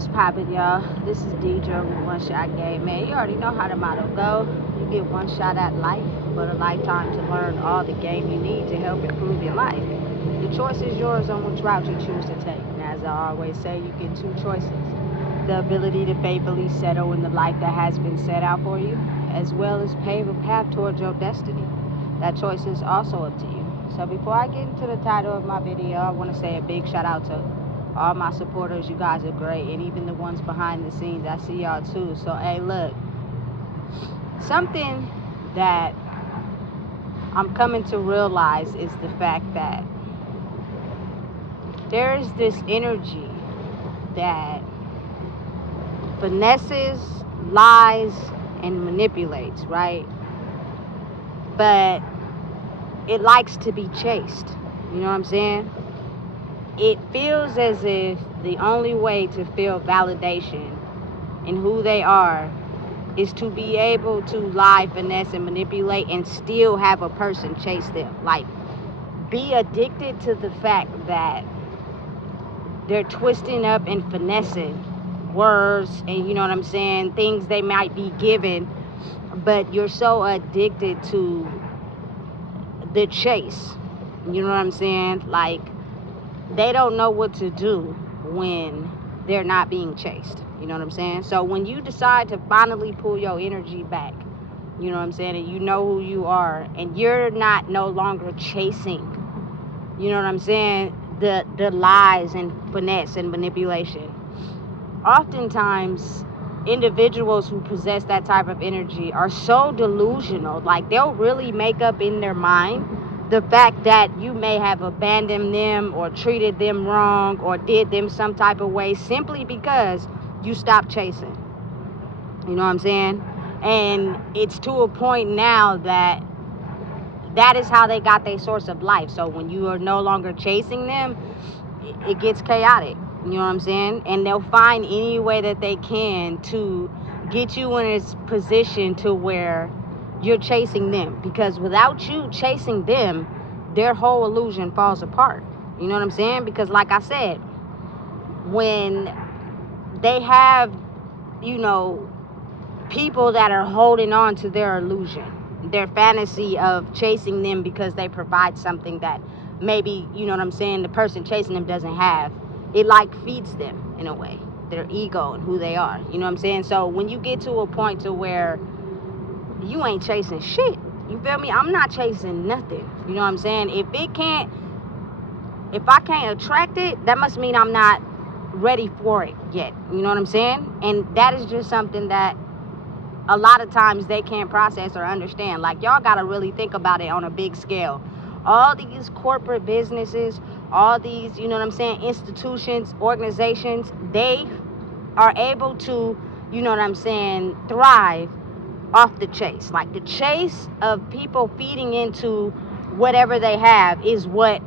What's poppin', y'all? This is Deidre with One Shot Game. Man, you already know how the motto go. You get one shot at life, but a lifetime to learn all the game you need to help improve your life. The choice is yours on which route you choose to take. And as I always say, you get two choices. The ability to faithfully settle in the life that has been set out for you, as well as pave a path towards your destiny. That choice is also up to you. So before I get into the title of my video, I want to say a big shout out to all my supporters. You guys are great, and even the ones behind the scenes, I see y'all too. So hey, look, something that I'm coming to realize is the fact that there is this energy that finesses, lies, and manipulates, right? But it likes to be chased. You know what I'm saying? It feels as if the only way to feel validation in who they are is to be able to lie, finesse, and manipulate and still have a person chase them. Like, be addicted to the fact that they're twisting up and finessing words and, you know what I'm saying, things they might be given, but you're so addicted to the chase. You know what I'm saying? Like, they don't know what to do when they're not being chased. You know what I'm saying? So when you decide to finally pull your energy back, you know what I'm saying, and you know who you are, and you're not no longer chasing, you know what I'm saying, the lies and finesse and manipulation. Oftentimes, individuals who possess that type of energy are so delusional. Like, they'll really make up in their mind the fact that you may have abandoned them or treated them wrong or did them some type of way simply because you stopped chasing. You know what I'm saying? And it's to a point now that is how they got their source of life. So when you are no longer chasing them, it gets chaotic. You know what I'm saying? And they'll find any way that they can to get you in a position to where you're chasing them, because without you chasing them, their whole illusion falls apart. You know what I'm saying? Because like I said, when they have, you know, people that are holding on to their illusion, their fantasy of chasing them because they provide something that maybe, you know what I'm saying, the person chasing them doesn't have, it like feeds them in a way, their ego and who they are. You know what I'm saying? So when you get to a point to where you ain't chasing shit, you feel me? I'm not chasing nothing. You know what I'm saying? If I can't attract it, that must mean I'm not ready for it yet. You know what I'm saying? And that is just something that a lot of times they can't process or understand. Like, y'all gotta really think about it on a big scale. All these corporate businesses, all these, you know what I'm saying, institutions, organizations, they are able to, you know what I'm saying, thrive off the chase. Like, the chase of people feeding into whatever they have is what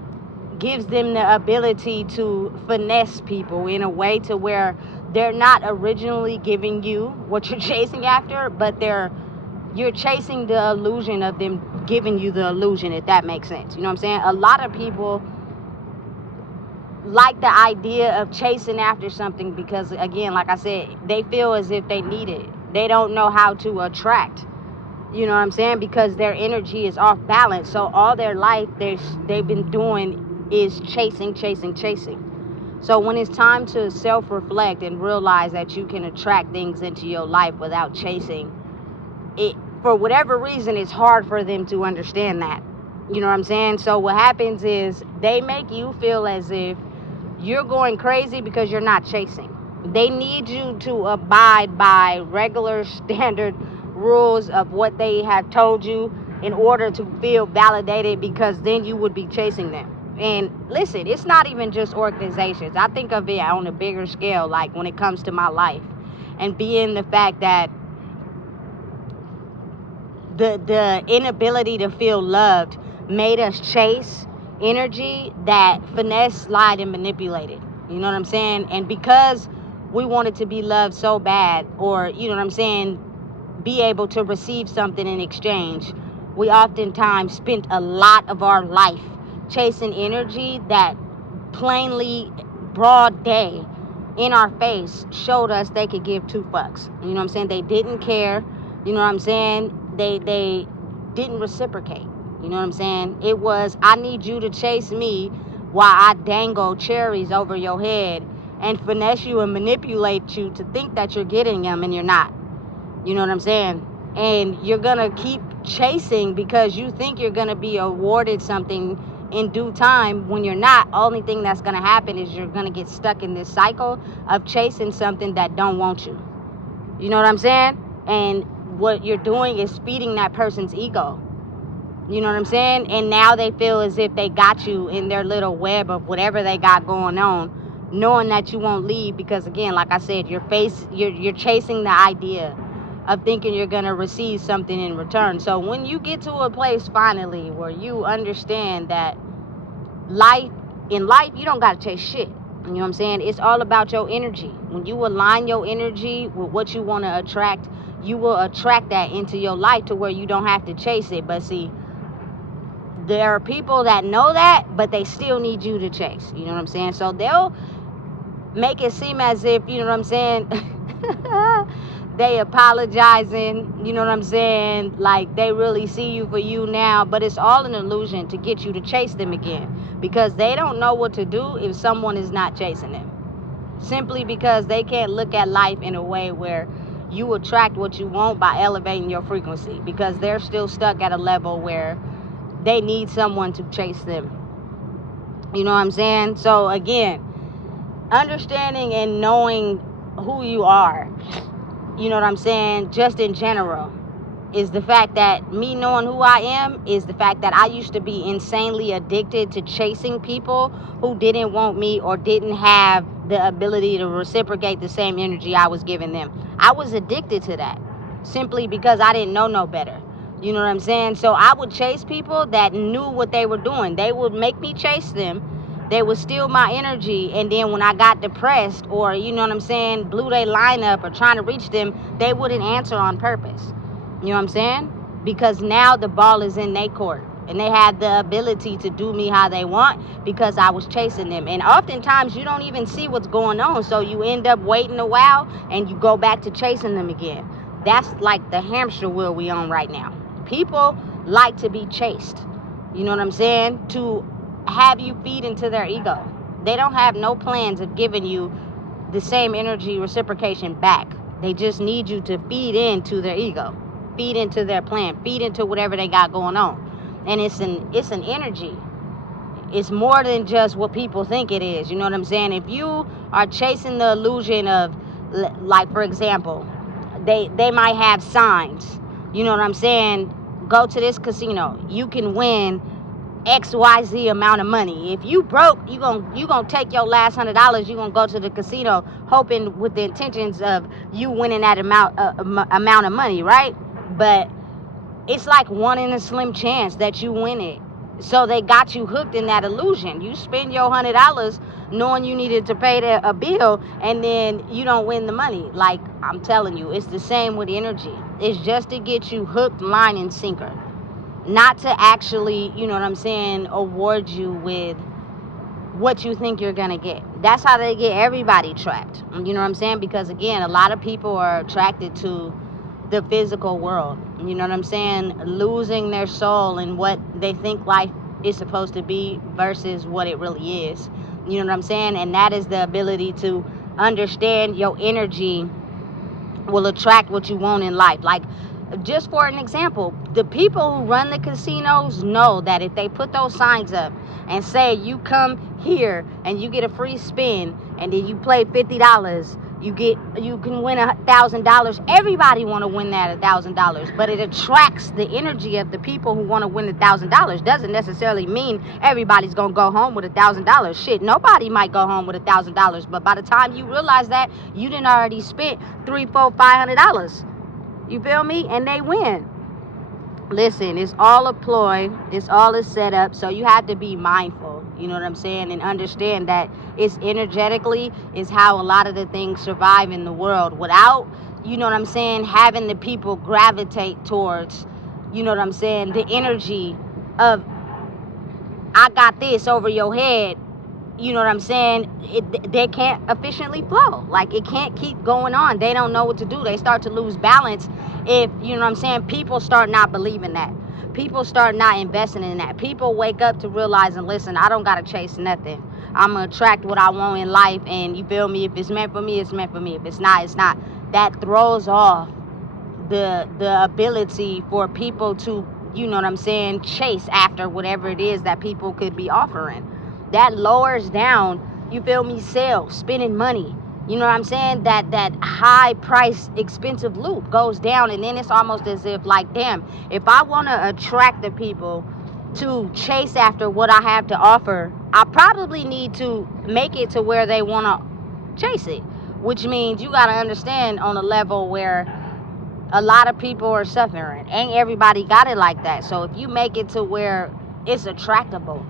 gives them the ability to finesse people in a way to where they're not originally giving you what you're chasing after, but you're chasing the illusion of them giving you the illusion, if that makes sense. You know what I'm saying? A lot of people like the idea of chasing after something because, again, like I said, they feel as if they need it. They don't know how to attract, you know what I'm saying, because their energy is off balance. So all their life they've been doing is chasing. So when it's time to self-reflect and realize that you can attract things into your life without chasing it, for whatever reason, it's hard for them to understand that. You know what I'm saying? So what happens is they make you feel as if you're going crazy because you're not chasing. They need you to abide by regular standard rules of what they have told you in order to feel validated, because then you would be chasing them. And listen, it's not even just organizations. I think of it on a bigger scale, like when it comes to my life and being the fact that the inability to feel loved made us chase energy that finesse, lied, and manipulated. You know what I'm saying? And because we wanted to be loved so bad, or, you know what I'm saying, be able to receive something in exchange, we oftentimes spent a lot of our life chasing energy that plainly, broad day, in our face showed us they could give two fucks. You know what I'm saying? They didn't care. You know what I'm saying? They didn't reciprocate. You know what I'm saying? It was, I need you to chase me while I dangle cherries over your head and finesse you and manipulate you to think that you're getting them and you're not. You know what I'm saying? And you're going to keep chasing because you think you're going to be awarded something in due time when you're not. Only thing that's going to happen is you're going to get stuck in this cycle of chasing something that don't want you. You know what I'm saying? And what you're doing is feeding that person's ego. You know what I'm saying? And now they feel as if they got you in their little web of whatever they got going on, knowing that you won't leave because, again, like I said, you're chasing the idea of thinking you're going to receive something in return. So when you get to a place finally where you understand that in life, you don't got to chase shit. You know what I'm saying? It's all about your energy. When you align your energy with what you want to attract, you will attract that into your life to where you don't have to chase it. But see, there are people that know that, but they still need you to chase. You know what I'm saying? So they'll make it seem as if, you know what I'm saying, they apologizing, you know what I'm saying, like they really see you for you now, but it's all an illusion to get you to chase them again, because they don't know what to do if someone is not chasing them, simply because they can't look at life in a way where you attract what you want by elevating your frequency, because they're still stuck at a level where they need someone to chase them. You know what I'm saying? So again, understanding and knowing who you are, you know what I'm saying, just in general, is the fact that me knowing who I am is the fact that I used to be insanely addicted to chasing people who didn't want me or didn't have the ability to reciprocate the same energy I was giving them. I was addicted to that simply because I didn't know no better. You know what I'm saying? So I would chase people that knew what they were doing. They would make me chase them. They would steal my energy, and then when I got depressed or, you know what I'm saying, blew their lineup or trying to reach them, they wouldn't answer on purpose. You know what I'm saying? Because now the ball is in their court, and they have the ability to do me how they want because I was chasing them. And oftentimes you don't even see what's going on, so you end up waiting a while and you go back to chasing them again. That's like the hamster wheel we on right now. People like to be chased. You know what I'm saying? To have you feed into their ego. They don't have no plans of giving you the same energy reciprocation back. They just need you to feed into their ego, feed into their plan, feed into whatever they got going on. And it's an energy. It's more than just what people think it is. You know what I'm saying? If you are chasing the illusion of, like, for example, they might have signs. You know what I'm saying? Go to this casino. You can win XYZ amount of money. If you broke, you gonna take your last $100. You gonna go to the casino hoping with the intentions of you winning that amount of money, right? But it's like one in a slim chance that you win it. So they got you hooked in that illusion. You spend your $100 knowing you needed to pay a bill, and then you don't win the money. Like, I'm telling you, it's the same with energy. It's just to get you hooked, line, and sinker. Not to actually, you know what I'm saying, award you with what you think you're gonna get. That's how they get everybody trapped. You know what I'm saying? Because again, a lot of people are attracted to the physical world. You know what I'm saying? Losing their soul in what they think life is supposed to be versus what it really is. You know what I'm saying? And that is the ability to understand your energy will attract what you want in life. Like, just for an example, the people who run the casinos know that if they put those signs up and say you come here and you get a free spin, and then you play $50, you can win $1,000. Everybody want to win that $1,000, but it attracts the energy of the people who want to win $1,000. Doesn't necessarily mean everybody's gonna go home with $1,000. Shit, nobody might go home with $1,000, but by the time you realize that, you done already spent $300, $400, $500. You feel me? And they win. Listen, it's all a ploy. It's all a setup. So you have to be mindful. You know what I'm saying? And understand that it's energetically is how a lot of the things survive in the world without, you know what I'm saying, having the people gravitate towards, you know what I'm saying, the energy of I got this over your head you know what I'm saying, they can't efficiently flow. Like, it can't keep going on. They don't know what to do. They start to lose balance if, you know what I'm saying, people start not believing that. People start not investing in that. People wake up to realize, and listen, I don't gotta chase nothing. I'm gonna attract what I want in life, and you feel me? If it's meant for me, it's meant for me. If it's not, it's not. That throws off the ability for people to, you know what I'm saying, chase after whatever it is that people could be offering. That lowers down, you feel me, sales, spending money. You know what I'm saying? That high price, expensive loop goes down, and then it's almost as if, like, damn, if I want to attract the people to chase after what I have to offer, I probably need to make it to where they want to chase it, which means you got to understand on a level where a lot of people are suffering. Ain't everybody got it like that. So if you make it to where it's attractable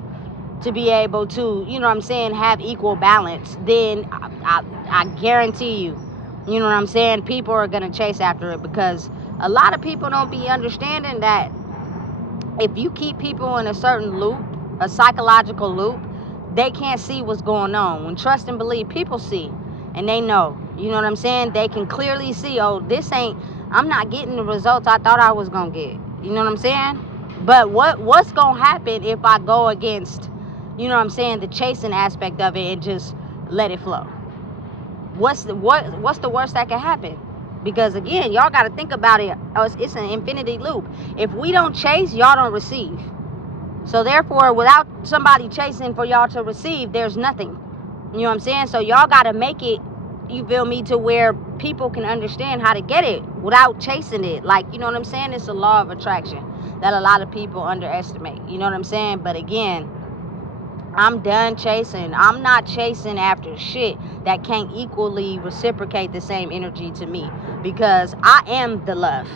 to be able to, you know what I'm saying, have equal balance, then I guarantee you know what I'm saying, people are going to chase after it, because a lot of people don't be understanding that if you keep people in a certain loop, a psychological loop, they can't see what's going on. When trust and believe, people see and they know, you know what I'm saying, they can clearly see, oh, I'm not getting the results I thought I was going to get. You know what I'm saying? But what's going to happen if I go against, you know what I'm saying, the chasing aspect of it and just let it flow? What's the worst that can happen? Because again, y'all got to think about it. It's an infinity loop. If we don't chase, y'all don't receive. So therefore, without somebody chasing for y'all to receive, there's nothing. You know what I'm saying? So y'all got to make it, you feel me, to where people can understand how to get it without chasing it. Like, you know what I'm saying? It's a law of attraction that a lot of people underestimate. You know what I'm saying? But again, I'm done chasing. I'm not chasing after shit that can't equally reciprocate the same energy to me, because I am the love.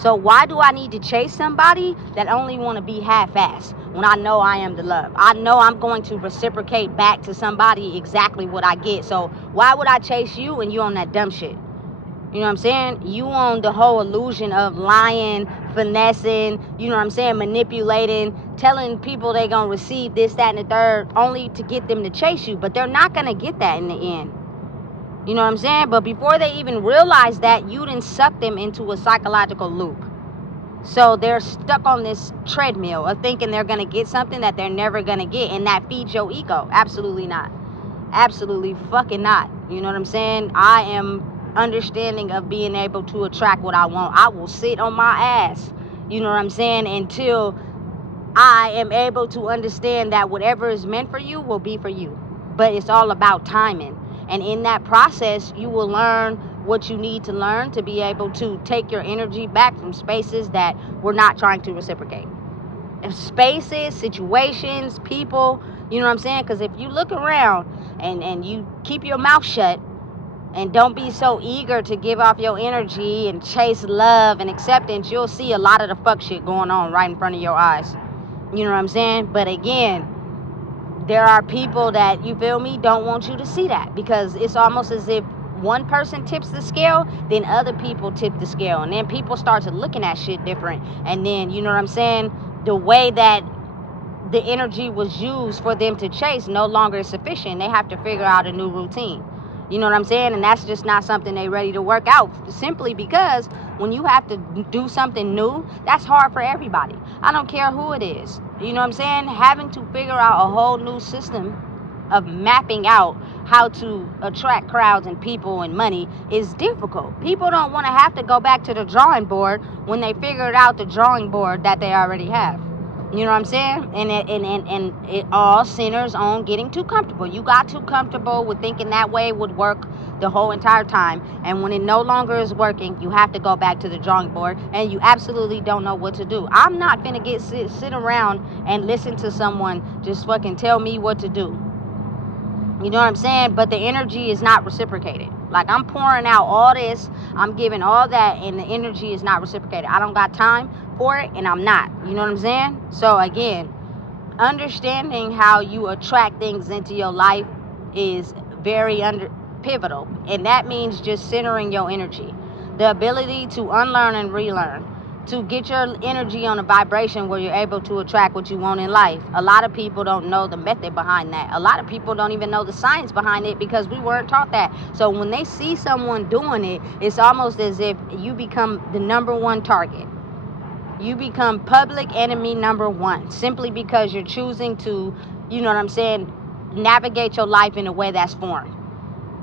So why do I need to chase somebody that only want to be half-assed when I know I am the love? I know I'm going to reciprocate back to somebody exactly what I get. So why would I chase you and you on that dumb shit? You know what I'm saying? You on the whole illusion of lying, finessing, you know what I'm saying, manipulating, telling people they gonna receive this, that, and the third, only to get them to chase you. But they're not gonna get that in the end. You know what I'm saying? But before they even realize that, you done suck them into a psychological loop. So they're stuck on this treadmill of thinking they're gonna get something that they're never gonna get, and that feeds your ego. Absolutely not. Absolutely fucking not. You know what I'm saying? I am understanding of being able to attract what I want. I will sit on my ass, you know what I'm saying, until I am able to understand that whatever is meant for you will be for you. But it's all about timing. And in that process, you will learn what you need to learn to be able to take your energy back from spaces that we're not trying to reciprocate. Spaces, situations, people, you know what I'm saying? Because if you look around and you keep your mouth shut, and don't be so eager to give off your energy and chase love and acceptance, you'll see a lot of the fuck shit going on right in front of your eyes. You know what I'm saying? But again, there are people that, you feel me, don't want you to see that, because it's almost as if one person tips the scale, then other people tip the scale, and then people start to looking at shit different. And then, you know what I'm saying, the way that the energy was used for them to chase no longer is sufficient. They have to figure out a new routine. You know what I'm saying? And that's just not something they ready to work out, simply because when you have to do something new, that's hard for everybody. I don't care who it is. You know what I'm saying? Having to figure out a whole new system of mapping out how to attract crowds and people and money is difficult. People don't want to have to go back to the drawing board when they figured out the drawing board that they already have. You know what I'm saying? And it all centers on getting too comfortable. You got too comfortable with thinking that way would work the whole entire time. And when it no longer is working, you have to go back to the drawing board, and you absolutely don't know what to do. I'm not finna sit around and listen to someone just fucking tell me what to do. You know what I'm saying? But the energy is not reciprocated. Like, I'm pouring out all this, I'm giving all that, and the energy is not reciprocated. I don't got time for it, and I'm not. You know what I'm saying? So again, understanding how you attract things into your life is very pivotal. And that means just centering your energy. The ability to unlearn and relearn. to get your energy on a vibration where you're able to attract what you want in life. A lot of people don't know the method behind that. A lot of people don't even know the science behind it because we weren't taught that. So when they see someone doing it, it's almost as if you become the number one target. You become public enemy number one simply because you're choosing to, you know what I'm saying, navigate your life in a way that's foreign.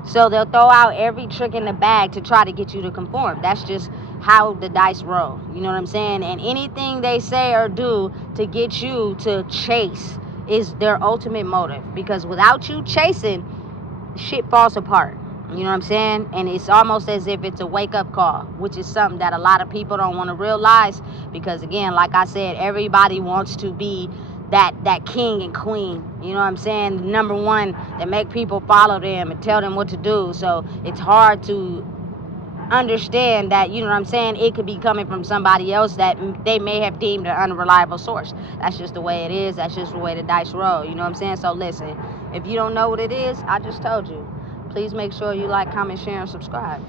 So they'll throw out every trick in the bag to try to get you to conform. That's just how the dice roll. You know what I'm saying? And anything they say or do to get you to chase is their ultimate motive. Because without you chasing, shit falls apart. You know what I'm saying? And it's almost as if it's a wake-up call, which is something that a lot of people don't want to realize. Because, again, like I said, everybody wants to be that king and queen, you know what I'm saying, number one, that make people follow them and tell them what to do. So it's hard to understand that, you know what I'm saying, it could be coming from somebody else that they may have deemed an unreliable source. That's just the way it is. That's just the way the dice roll, you know what I'm saying? So listen, if you don't know what it is, I just told you. Please make sure you like, comment, share, and subscribe.